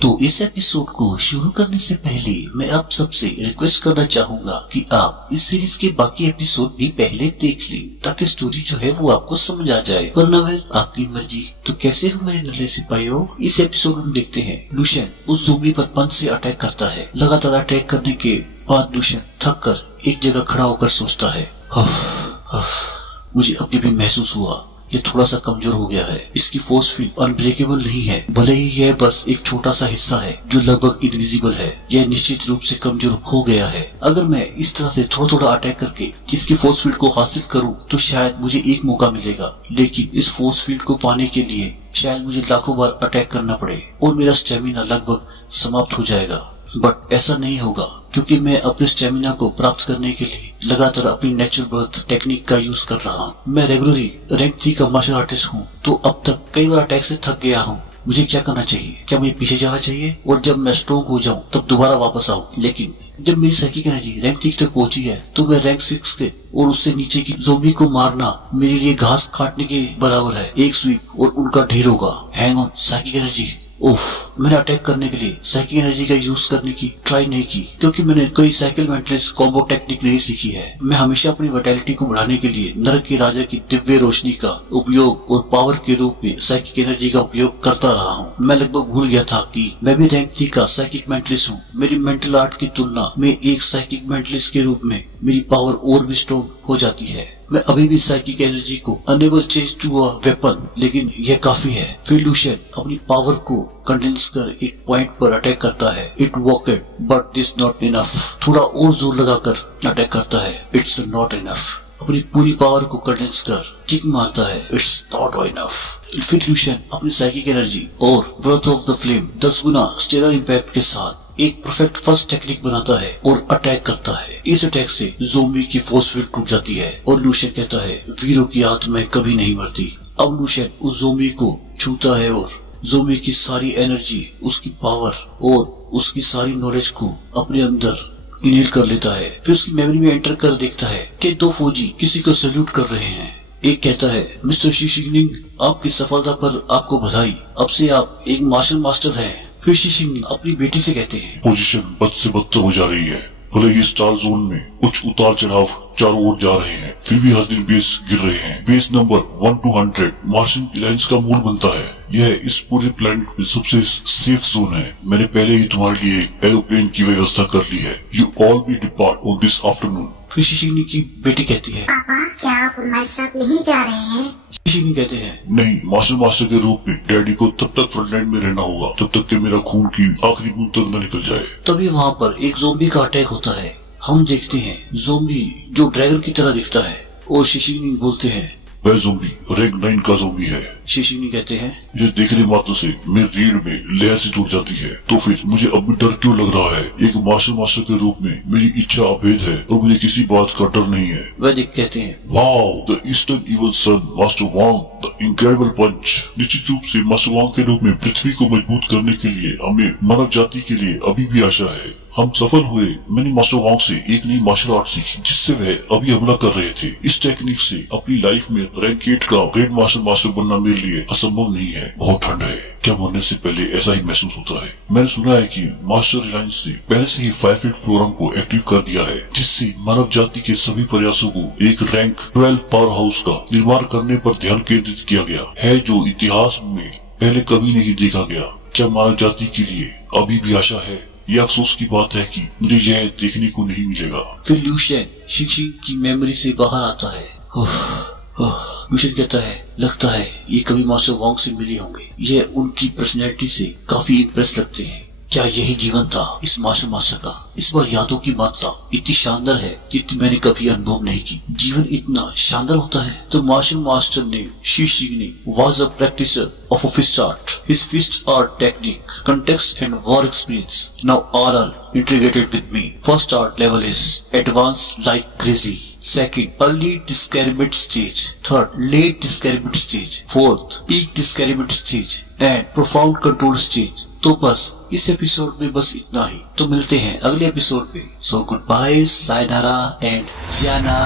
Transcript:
तो इस एपिसोड को शुरू करने से पहले मैं आप सबसे रिक्वेस्ट करना चाहूंगा कि आप इस सीरीज के बाकी एपिसोड भी पहले देख लें ताकि स्टोरी जो है वो आपको समझ आ जाए, वरना फिर आपकी मर्जी। तो कैसे हो मेरे नल्ले सिपाहियों, इस एपिसोड में देखते हैं लुशियन उस ज़ोंबी पर पंच से अटैक करता है। लगातार अटैक करने के बाद लुशियन थक कर एक जगह खड़ा होकर सोचता है, मुझे अभी भी महसूस हुआ ये थोड़ा सा कमजोर हो गया है। इसकी फोर्स फील्ड अनब्रेकेबल नहीं है, भले ही यह बस एक छोटा सा हिस्सा है जो लगभग इनविजिबल है। यह निश्चित रूप से कमजोर हो गया है। अगर मैं इस तरह से थोड़ा थोड़ा अटैक करके इसकी फोर्स फील्ड को हासिल करूं तो शायद मुझे एक मौका मिलेगा, लेकिन इस फोर्स फील्ड को पाने के लिए शायद मुझे लाखों बार अटैक करना पड़े और मेरा स्टेमिना लगभग समाप्त हो जाएगा। बट ऐसा नहीं होगा क्योंकि मैं अपने स्टेमिना को प्राप्त करने के लिए लगातार अपनी नेचुरल बर्थ टेक्निक का यूज कर रहा हूँ। मैं रेगुलरली रैंक 3 का मार्शल आर्टिस्ट हूँ, तो अब तक कई बार अटैक से थक गया हूँ। मुझे क्या करना चाहिए? क्या मुझे पीछे जाना चाहिए और जब मैं स्ट्रॉन्ग हो जाऊँ तब दोबारा वापस आऊँ? लेकिन जब मेरी साइकिक एनर्जी रैंक 3 तक पहुंची है तो मैं रैंक 6 के और उससे नीचे की ज़ोंबी को मारना मेरे लिए घास काटने के बराबर है। एक स्वीप और उनका ढेर होगा। Hang on psychic energy. मैंने अटैक करने के लिए साइकिक एनर्जी का यूज करने की ट्राई नहीं की क्योंकि मैंने कोई साइकिल मेंटलिस्ट कॉम्बो टेक्निक नहीं सीखी है। मैं हमेशा अपनी वाइटैलिटी को बढ़ाने के लिए नरक के राजा की दिव्य रोशनी का उपयोग और पावर के रूप में साइकिक एनर्जी का उपयोग करता रहा हूँ। मैं लगभग भूल गया था कि मैं भी रैंक 3 का साइकिक मेंटलिस्ट हूँ। मेरी मेंटल आर्ट की तुलना में एक साइकिक मेंटलिस्ट के रूप में मेरी पावर और भी स्ट्रॉन्ग हो जाती है। मैं अभी भी साइकिक एनर्जी को unable change to a weapon, लेकिन यह काफी है। फिर लुशियन अपनी पावर को कंडेंस कर एक पॉइंट पर अटैक करता है। It worked but this not enough. थोड़ा और जोर लगाकर अटैक करता है। It's not enough. अपनी पूरी पावर को कंडेंस कर किक मारता है। It's not enough. फिर लुशियन अपनी साइकिक एनर्जी और ब्रेथ ऑफ द फ्लेम 10 गुना स्टेलर इम्पैक्ट के साथ एक परफेक्ट फर्स्ट टेक्निक बनाता है और अटैक करता है। इस अटैक से ज़ोंबी की फोर्स फील्ड टूट जाती है और लुशियन कहता है, वीरों की आत्माएं कभी नहीं मरती। अब लुशियन उस ज़ोंबी को छूता है और ज़ोंबी की सारी एनर्जी, उसकी पावर और उसकी सारी नॉलेज को अपने अंदर इनहेल कर लेता है। फिर उसकी मेमोरी में एंटर कर देखता है कि 2 फौजी किसी को सैल्यूट कर रहे हैं। एक कहता है, मिस्टर शीशिंग, आपकी सफलता पर आपको बधाई। अब से आप एक मार्शल मास्टर हैं। फिर शीशिंग अपनी बेटी से कहते हैं, पोजीशन बद से बदतर हो जा रही है। भले ही स्टार जोन में कुछ उतार चढ़ाव चारों ओर जा रहे हैं, फिर भी हर दिन बेस गिर रहे हैं। Base number 1 to 100 Martian alliance का मूल बनता है। यह इस पूरे प्लेनेट में सबसे सेफ जोन है। मैंने पहले ही तुम्हारे लिए एरोप्लेन की व्यवस्था कर ली है। You all B depart on this afternoon. फिर शीशिंग की बेटी कहती है, पापा क्या आप हमारे साथ नहीं जा रहे हैं? शीशिंग कहते हैं, नहीं, मार्शल मास्टर के रूप में डैडी को तब तक फ्रंटलाइन में रहना होगा जब तक कि मेरा खून की आखिरी बूंद तक न निकल जाए। तभी वहाँ पर एक ज़ोंबी का अटैक होता है। हम देखते हैं ज़ोंबी जो ड्रैगन की तरह दिखता है और शीशिंग बोलते हैं, वह ज़ोंबी रैंक 9 का ज़ोंबी है। शीशिंग कहते हैं, ये देखने मात्र से मेरी रीढ़ में लहर सी टूट जाती है। तो फिर मुझे अब भी डर क्यों लग रहा है? एक मार्शल मास्टर के रूप में मेरी इच्छा अभेद है और मुझे किसी बात का डर नहीं है। वह कहते हैं, wow, the eastern evil son master Wang, the incredible punch. निश्चित रूप से मास्टर वांग के रूप में पृथ्वी को मजबूत करने के लिए हमें मानव जाति के लिए अभी भी आशा है। हम सफल हुए। मैंने मास्टर वांग से एक नई मार्शल आर्ट सीखी जिससे वह अभी हमला कर रहे थे। इस टेक्निक से अपनी लाइफ में रैंक 8 का ग्रेट मार्शल मास्टर बनना मेरे लिए असंभव नहीं है। बहुत ठंड है। क्या मरने से पहले ऐसा ही महसूस होता है? मैंने सुना है कि मास्टर रिलायंस ने पहले से ही फायरफील्ड प्रोग्राम को एक्टिव कर दिया है, जिससे मानव जाति के सभी प्रयासों को एक रैंक 12 पावर हाउस का निर्माण करने पर ध्यान केंद्रित किया गया है, जो इतिहास में पहले कभी नहीं देखा गया। क्या मानव जाति के लिए अभी भी आशा है? यह अफसोस की बात है कि मुझे यह देखने को नहीं मिलेगा। फिर लुशियन शिशिंग की मेमोरी से बाहर आता है। लुशियन कहता है, लगता है ये कभी मास्टर वांग से मिले होंगे। यह उनकी पर्सनैलिटी से काफी इम्प्रेस लगते हैं। क्या यही जीवन था इस मार्शल मास्टर का? इस बार यादों की मात्रा इतनी शानदार है जितनी मैंने कभी अनुभव नहीं की। जीवन इतना शानदार होता है। तो मार्शल मास्टर ने शीशिंग was a practicer of a fist art. His fist art technique, context and war experience now all are integrated with me. First art level is advanced like crazy. Second, early discernment stage. Third, late discernment stage. Fourth, peak discernment stage and profound control stage. तो बस इस episode में बस इतना ही। तो मिलते हैं अगले एपिसोड में। So goodbye, sayonara and Ziana.